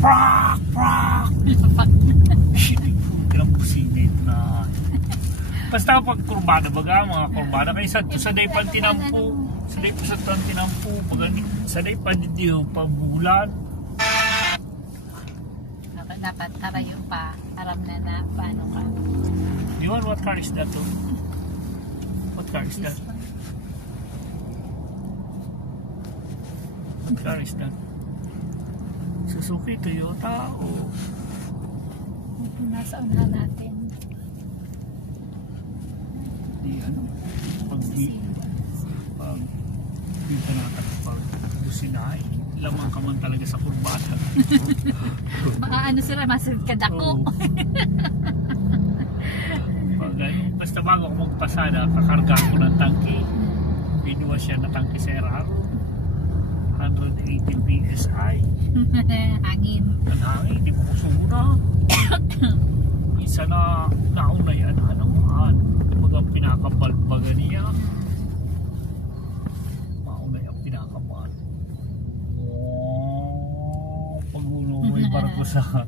Prak! Prak! Ilang pusinit na. Basta pag kurbada baga, mga kurbada kayo sa day pantinampu. Sa day po sa tantinampu. Sa day pandidiyo pabulan. Dapat karayo pa. Aram na paano ka. Diwan, what car is that too? What car is that? What car is that? Suzuki, Toyota o... Nasa unahan natin. Di ano? Pag dito natin pag businahay. Lamang ka man talaga sa kurbada. Baka ano sila, masunod ka dako. Basta bago ako magpasada, kakarga ko ng tangke. Binuwa siya na tangke sa Eraro. 180 PSI. Hangin. Ang hangin, hindi mo kusuna. Isa na nauna yan, bagang pinakabalbaga niya. Mauna yan, pinakabal. Pagulo mo yung barko sa